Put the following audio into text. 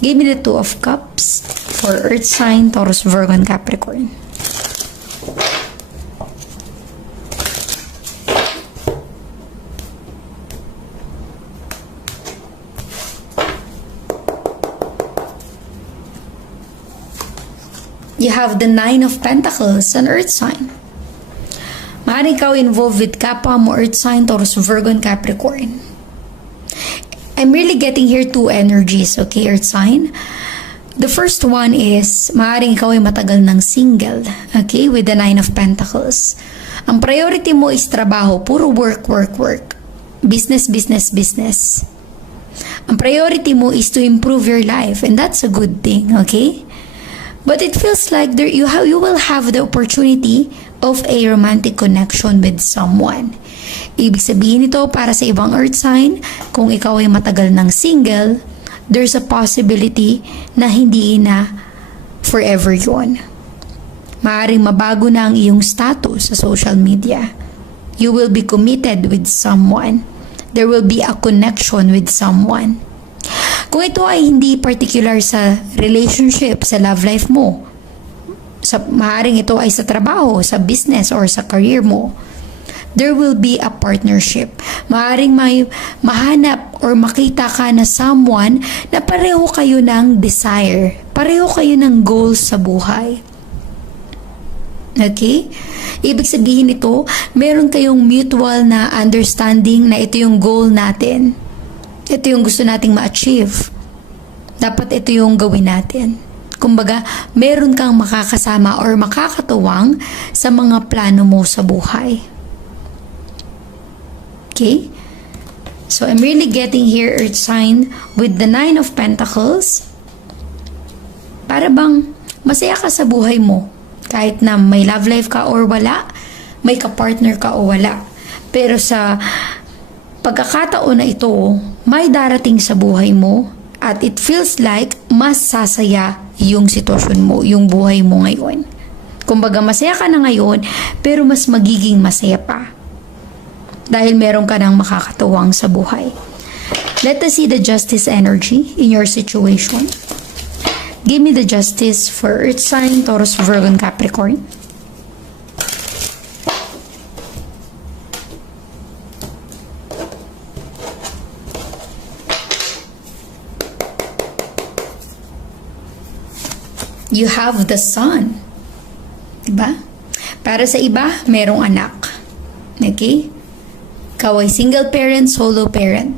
Give me the Two of Cups for Earth sign, Taurus, Virgo, and Capricorn. You have the Nine of Pentacles, an Earth sign. Maaaring ikaw involved with kapwa mo, Earth sign, Taurus, Virgo, and Capricorn. I'm really getting here two energies, okay, Earth sign? The first one is, maaaring ikaw ay matagal ng single, okay, with the Nine of Pentacles. Ang priority mo is trabaho, puro work, work, work. Business, business, business. Ang priority mo is to improve your life, and that's a good thing, okay? But it feels like you will have the opportunity of a romantic connection with someone. Ibig sabihin nito para sa ibang earth sign, kung ikaw ay matagal ng single, there's a possibility na hindi na forever yun. Maaaring mabago na ang iyong status sa social media. You will be committed with someone. There will be a connection with someone. Kung ito ay hindi particular sa relationship, sa love life mo, maaaring ito ay sa trabaho, sa business, or sa career mo, there will be a partnership. Maaaring may mahanap or makita ka na someone na pareho kayo ng desire, pareho kayo ng goals sa buhay. Okay? Ibig sabihin ito, meron kayong mutual na understanding na ito yung goal natin. Ito yung gusto nating ma-achieve. Dapat ito yung gawin natin. Kumbaga, meron kang makakasama or makakatuwang sa mga plano mo sa buhay. Okay? So, I'm really getting here, Earth sign, with the Nine of Pentacles. Para bang masaya ka sa buhay mo. Kahit na may love life ka or wala, may kapartner ka o wala. Pero sa pagkakataon na ito, may darating sa buhay mo at it feels like mas sasaya yung sitwasyon mo, yung buhay mo ngayon. Kumbaga, masaya ka na ngayon, pero mas magiging masaya pa. Dahil meron ka nang makakatuwang sa buhay. Let us see the justice energy in your situation. Give me the justice for Earth sign, Taurus, Virgo, and Capricorn. You have the Sun. Diba? Para sa iba, merong anak. Okay? Ikaw ay single parent, solo parent.